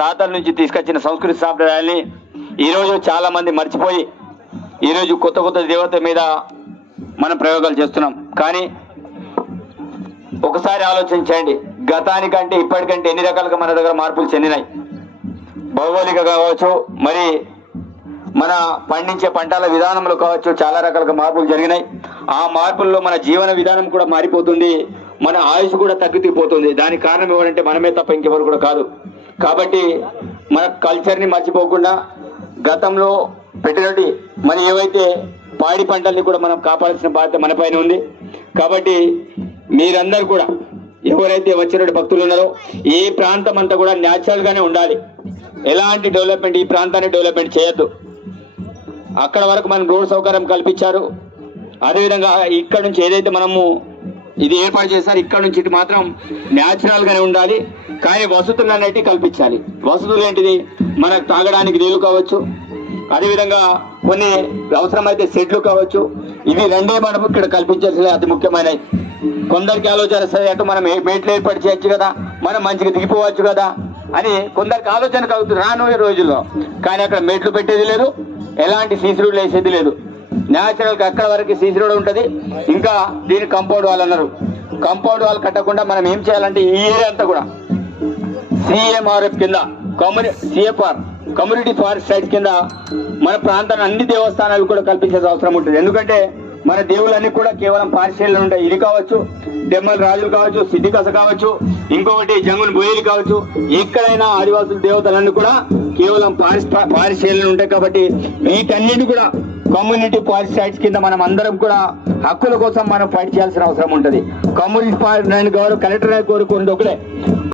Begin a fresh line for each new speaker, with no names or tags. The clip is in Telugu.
తాతల నుంచి తీసుకొచ్చిన సంస్కృతి సాంప్రదాయాల్ని ఈరోజు చాలా మంది మర్చిపోయి ఈరోజు కొత్త కొత్త దేవత మీద మనం ప్రయోగాలు చేస్తున్నాం. కానీ ఒకసారి ఆలోచించండి. గతానికంటే ఇప్పటికంటే ఎన్ని రకాలుగా మన దగ్గర మార్పులు చెందినాయి? భౌగోళిక కావచ్చు మరి మన పండించే పంటల విధానంలో కావచ్చు చాలా రకాలుగా మార్పులు జరిగినాయి. ఆ మార్పుల్లో మన జీవన విధానం కూడా మారిపోతుంది. మన ఆయుష్ కూడా తగ్గిపోతుంది దానికి కారణం ఎవరంటే మనమే తప్ప ఇంకెవరు కూడా కాదు. కాబట్టి మన కల్చర్ని మర్చిపోకుండా గతంలో పెట్టినటువంటి మనం ఏవైతే పాడి పంటల్ని కూడా మనం కాపాడాల్సిన బాధ్యత మన పైన ఉంది. కాబట్టి మీరందరూ కూడా ఎవరైతే వచ్చినటువంటి భక్తులు ఉన్నారో ఏ ప్రాంతం అంతా కూడా న్యాచురల్ గానే ఉండాలి. ఎలాంటి డెవలప్మెంట్ ఈ ప్రాంతాన్ని డెవలప్మెంట్ చేయొద్దు. అక్కడ వరకు మనం రోడ్ సౌకర్యం కల్పించారు. అదేవిధంగా ఇక్కడ నుంచి ఏదైతే మనము ఇది ఏర్పాటు చేశారు ఇక్కడ నుంచి ఇటు మాత్రం న్యాచురల్ గానే ఉండాలి. కానీ వసతులు అనేటివి కల్పించాలి. వసతులు ఏంటిది? మనకు తాగడానికి నీళ్ళు కావచ్చు. అదేవిధంగా కొన్ని అవసరమైతే షెడ్లు కావచ్చు. ఇవి రెండే మనం ఇక్కడ కల్పించాల్సిన అతి ముఖ్యమైనవి. కొందరికి ఆలోచన సరే అటు మనం ఏ- మేట్లు ఏర్పాటు చేయొచ్చు కదా? మనం మంచిగా దిగిపోవచ్చు కదా? అని కొందరికి ఆలోచన కలుగుతుంది రానుయే రోజుల్లో. కానీ అక్కడ మెట్లు పెట్టేది లేదు. ఎలాంటి సీసులు వేసేది లేదు. న్యాచురల్గా అక్కడ వరకు సీసీ రోడ్ ఉంటుంది ఇంకా దీని కంపౌండ్ వాల్ అన్నారు. కంపౌండ్ వాల్ కట్టకుండా మనం ఏం చేయాలంటే ఈ ఏరియా అంతా కూడా సిఎంఆర్ఎఫ్ కింద కమ్యూని సిఎఫ్ఆర్ కమ్యూనిటీ ఫారెస్ట్ సైట్ కింద మన ప్రాంతాన్ని అన్ని దేవస్థానాలు కూడా కల్పించాల్సిన అవసరం ఉంటుంది. ఎందుకంటే మన దేవుళ్ళన్నీ కూడా కేవలం పారిశీలన ఉంటాయి. ఇది కావచ్చు డెమ్మల రాజులు కావచ్చు సిద్ధికస కావచ్చు ఇంకొకటి జంగుని బోయేలు కావచ్చు ఎక్కడైనా ఆదివాసుల దేవతలన్నీ కూడా కేవలం పారిశీలన ఉంటాయి కాబట్టి వీటన్నిటి కూడా కమ్యూనిటీ పాలిసీ సైట్స్ కింద మనం అందరం కూడా హక్కుల కోసం మనం ఫైట్ చేయాల్సిన అవసరం ఉంటుంది. కమ్యూనిటీ పార్టీ గౌరవ కలెక్టర్ కోరుకుంది ఒకటే.